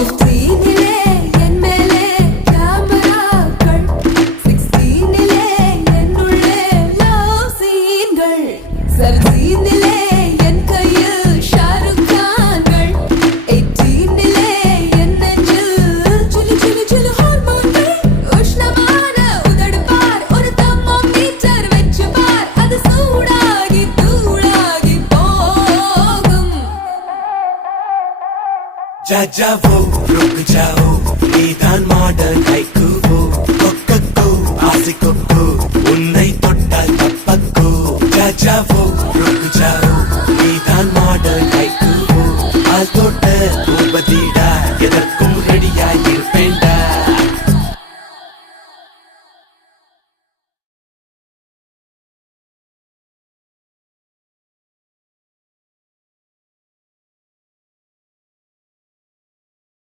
Oh, please. ஜாஜாவோ ருக் ஜாவோ நீதான் மாடல் கைக்குவோ கொக்கக்கோ ஆசை கொக்கோ உன்னை தொட்டால் தப்பக்கோ ஜாஜாவோ ருக் ஜாவோ நீதான் மாடல் கைக்குவோ ஆள் தொட்ட உபதிடா எதற்கு